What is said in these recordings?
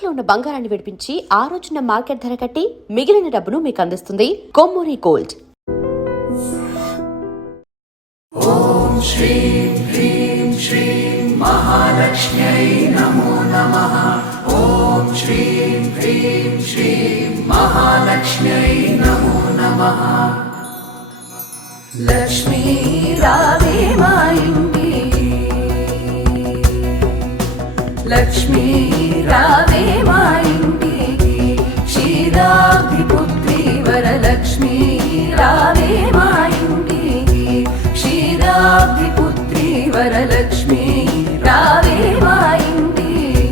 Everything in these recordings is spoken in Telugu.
తాకట్లో ఉన్న బంగారాన్ని విడిపించి ఆ రోజున మార్కెట్ ధర కట్టి మిగిలిన డబ్బును మీకు అందిస్తుంది కొమ్మూరి గోల్డ్. ఓం శ్రీం హ్రీం శ్రీం మహాలక్ష్మ్యై నమో నమః. ఓం శ్రీం హ్రీం శ్రీం మహాలక్ష్మ్యై నమో నమః. లక్ష్మీ రావే మా ఇంటికి, లక్ష్మీ రావే మా ఇంటికి, క్షీరాబ్ధిపుత్రి వరలక్ష్మీ రావే మా ఇంటికి, క్షీరాబ్ధిపుత్రి వరలక్ష్మీ రావే మా ఇంటికి.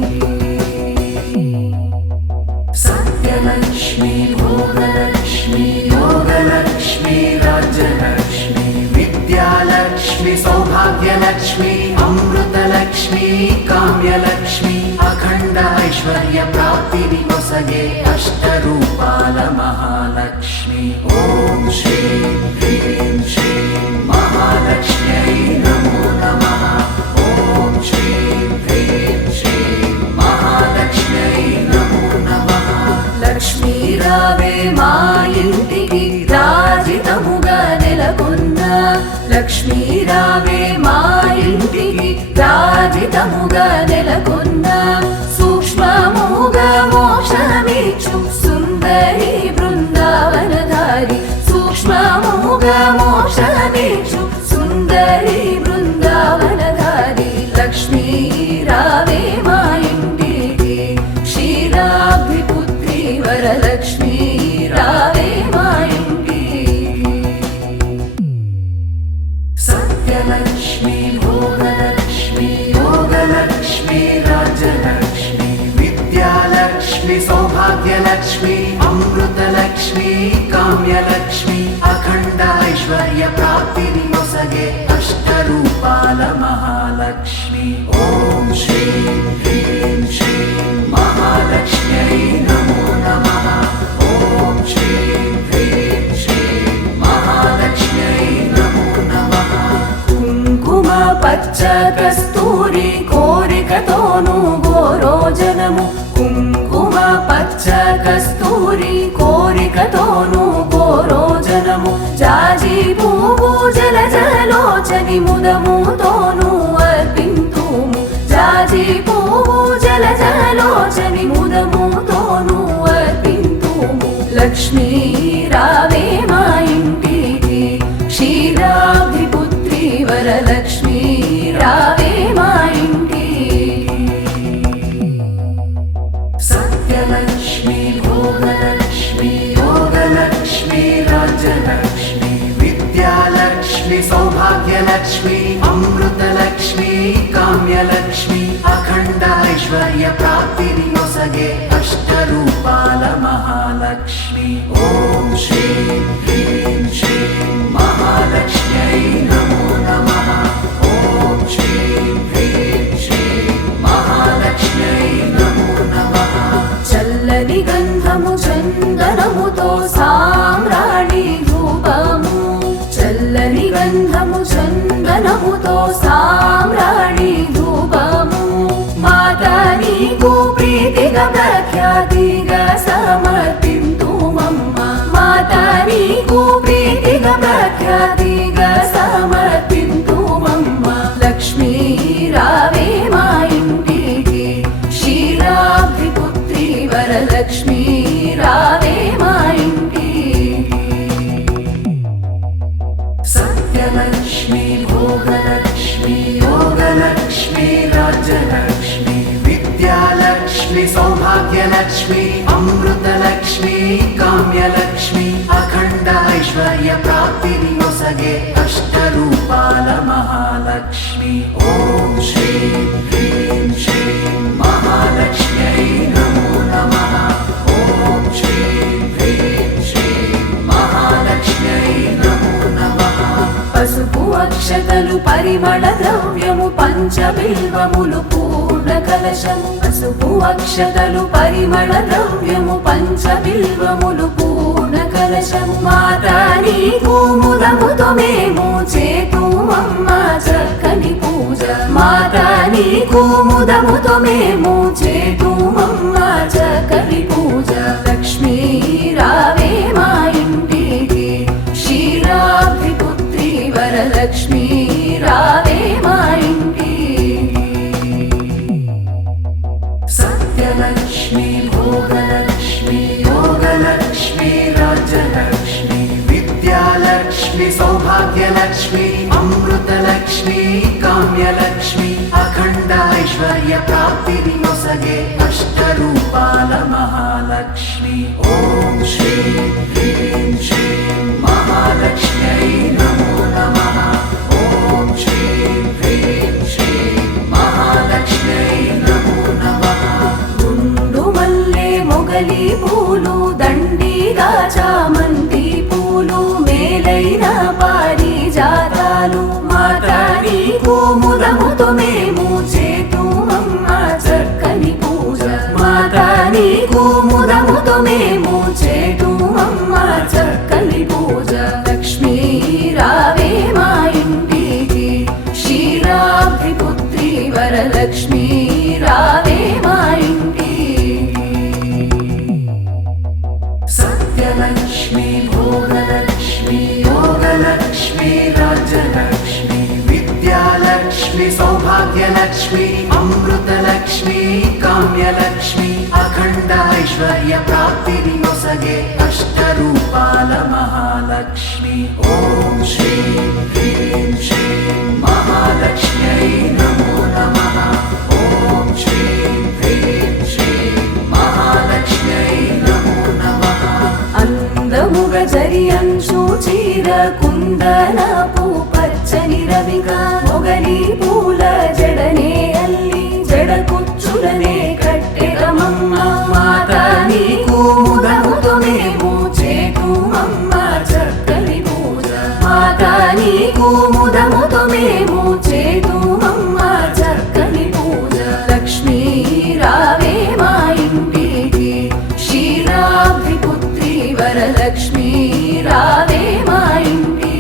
సత్యలక్ష్మీ భోగలక్ష్మీ యోగలక్ష్మీ రాజ్యలక్ష్మీ విద్యాలక్ష్మీ సౌభాగ్యలక్ష్మీ అమృతలక్ష్మీ కామ్యలక్ష్మీ అఖండ ఐశ్వర్య ప్రాప్తిని కొసగే అష్టరూపాల మహాలక్ష్మి. ఓం శ్రీం హ్రీం శ్రీం మహాలక్ష్మ్యై నమో నమః. ఓం శ్రీం హ్రీం శ్రీం మహాలక్ష్మ్యై నమో నమః. లక్ష్మీ రావే మా ఇంటికి రాజితముగా నెలకొన్న, లక్ష్మీ రావే మా ఇంటికి రాజితముగా నెలకొన్న, సూక్ష్మముగా మోక్షమిచ్చు సుందరి బృందావనధారి, సూక్ష్మముగా మోక్షమిచ్చు సుందరి బృందావనధారి. లక్ష్మీ రావే మా ఇంటికి, క్షీరాబ్ధిపుత్రి వరలక్ష్మీ రావే మా ఇంటికి. సత్యలక్ష్మీ భోగలక్ష్మీ యోగలక్ష్మీ రాజ్యలక్ష్మీ విద్యాలక్ష్మీ సౌభాగ్యలక్ష్మీ అమృతలక్ష్మీ కామ్యలక్ష్మీ అఖండ ఐశ్వర్య ప్రాప్తిని కొసగే అష్టరూపాల మహాలక్ష్మి. ఓం శ్రీం హ్రీం శ్రీం మహాలక్ష్మ్యై నమో నమః. ఓం శ్రీం హ్రీం శ్రీం మహాలక్ష్మ్యై నమో నమః. కుంకుమ పచ్చ కస్తూరి కోరికతోను గోరోజనము, కుంకుమ పచ్చ కస్తూరి కోరికతోను గోరోజనము, జాజి పువ్వు జలజలోచని ముదముతోను అర్పింతుము, జాజి పువ్వు జలజలోచని ముదముతోను అర్పింతుము. లక్ష్మీ రావే మా ఇంటికి, క్షీరాబ్ధిపుత్రి వరలక్ష్మీ రావే మా ఇంటికి. సత్యలక్ష్మీ భోగలక్ష్మీ యోగలక్ష్మీ రాజ్యలక్ష్మీ విద్యాలక్ష్మీ సౌభాగ్యలక్ష్మీ అమృతలక్ష్మీ కామ్యలక్ష్మీ అఖండ ఐశ్వర్య ప్రాప్తిని కొసగే అష్టరూపాల మహాలక్ష్మి. ఓం శ్రీం హ్రీం శ్రీం మహాలక్ష్మ్యై నమో నమః. ఓం శ్రీం హ్రీం శ్రీం మహాలక్ష్మ్యై నమో నమః. చల్లని గంధము చందనముతో సామ్రాణి ధూపము, చల్లని గంధము చందనముతో సామ్రాణి ధూపము, మాతా నీకు ప్రీతిగా ప్రఖ్యాతిగా సమర్పింతుమమ్మ, మాతా నీకు ప్రీతిగా ప్రఖ్యాతిగా సమర్పింతుమమ్మ. లక్ష్మీ రావే మా ఇంటికి, క్షీరాబ్ధిపుత్రి వరలక్ష్మీ రావే మా ఇంటికి. సత్యలక్ష్మీ భోగలక్ష్మీ యోగలక్ష్మీ రాజ్యలక్ష్మీ విద్యాలక్ష్మీ సౌభాగ్యలక్ష్మీ అమృతలక్ష్మీ కామ్యలక్ష్మీ అఖండ ఐశ్వర్య ప్రాప్తిని కొసగే అష్టరూపాల మహాలక్ష్మి. ఓం శ్రీం హ్రీం శ్రీం మహాలక్ష్మ్యై నమో నమః. ఓం శ్రీం హ్రీం శ్రీం మహాలక్ష్మ్యై నమో నమః. పసుపు అక్షతలు పరిమళ ద్రవ్యము పంచబిల్వములు పూర్ణ కలశము, పసుపు అక్షతలు పరిమళ ద్రవ్యము పంచబిల్వములు పూర్ణ కలశము, మాతా నీకు ముదముతో మేము చేతుమమ్మ చక్కని పూజ, మాతా నీకు ముదముతో మేము చేతుమమ్మ सत्यलक्ष्मी भोगलक्ष्मी योगलक्ष्मी राज्यलक्ष्मी विद्यालक्ष्मी सौभाग्यलक्ष्मी अमृतलक्ष्मी काम्यलक्ष्मी अखंड ऐश्वर्य प्राप्तिनि नొసగే अष्टरूपाल महालक्ष्मी ॐ श्रीं ह्रीं श्रीं महालक्ष्म्यै नमो नमः ॐ श्रीं ह्रीं श्रीं महालक्ष्म्यै नमो नमः గుండు మల్లె మొగలి పూలు దండిగా చామంతి పూలు మేలైన పారిజాతాలు మాతా నీకు ముదముతో మేము చేతుమమ్మ చక్కని పూజ మాతా నీకు ముదముతో మేము చేతుమమ్మ చక్కని పూజ లక్ష్మీ రావే మా ఇంటికి క్షీరాబ్ది పుత్రి వరలక్ష్మీ రావే మా ఇంటికి सत्यलक्ष्मी भोगलक्ष्मी योगलक्ष्मी राज्यलक्ष्मी विद्यालक्ष्मी सौभाग्यलक्ष्मी अमृतलक्ष्मी काम्यलक्ष्मी अखंड ऐश्वर्य प्राप्तिनि नొసగే अष्टरूपाल महालक्ष्मी ॐ श्रीं ह्रीं श्रीं महालक्ष्म्यै नमो नमः ॐ श्रीं ह्रीं श्रीं महालक्ष्म्यै नमो नमः అందముగా జరి అంచు చీర కుందనపు పచ్చని రవిగా మొగలి పూల జడనే అల్లి జడ కుచ్చులనే కట్టెరమమ్మ మాతా నీకు ముదముతో మేము చేతుమమ్మ చక్కని పూజ మాతా నీకు ముదముతో మేము చేతుమమ్మ చక్కని పూజ లక్ష్మీ రావే మా ఇంటికి క్షీరాబ్ది పుత్రి వరలక్ష్మీ రావే మా ఇంటికి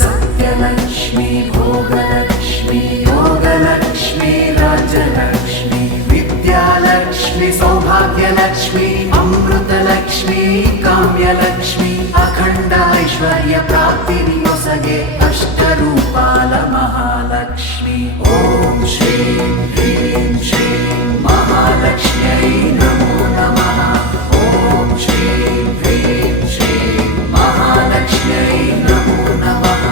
सत्यलक्ष्मी भोगलक्ष्मी योगलक्ष्मी राज्यलक्ष्मी विद्यालक्ष्मी सौभाग्यलक्ष्मी अमृतलक्ष्मी काम्यलक्ष्मी अखंड ऐश्वर्य प्राप्तिनि नొసగే अष्टरूपाल महालक्ष्मी ॐ श्रीं ह्रीं श्रीं महालक्ष्म्यै नमो नमः ॐ श्रीं ह्रीं श्रीं महालक्ष्म्यै नमो नमः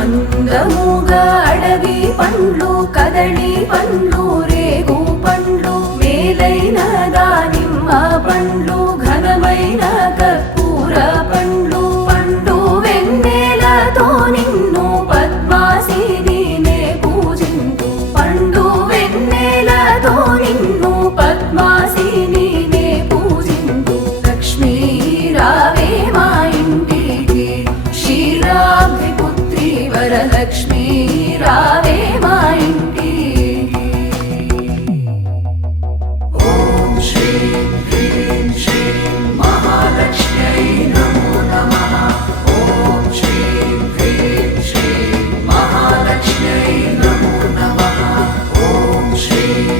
అందముగా అడవి పండ్లు కదళి పండ్లు రేగు పండ్లు మేలైన దానిమ్మ పండ్లు ఘనమైన కర్పూర పండ్లు పండు వెన్నెలతో నిన్ను పద్మాసిని నే పూజింతు పండు వెన్నెలతో నిన్ను పద్మాసిని నే పూజింతు లక్ష్మీ రావే మా ఇంటికి క్షీరాబ్ది పుత్రి వరలక్ష్మీ రావే మా ఇంటికి ॐ श्रीं ह्रीं श्रीं महालक्ष्म्यै नमो नमः ॐ श्रीं ह्रीं श्रीं महालक्ष्म्यै नमो नमः ॐ श्रीं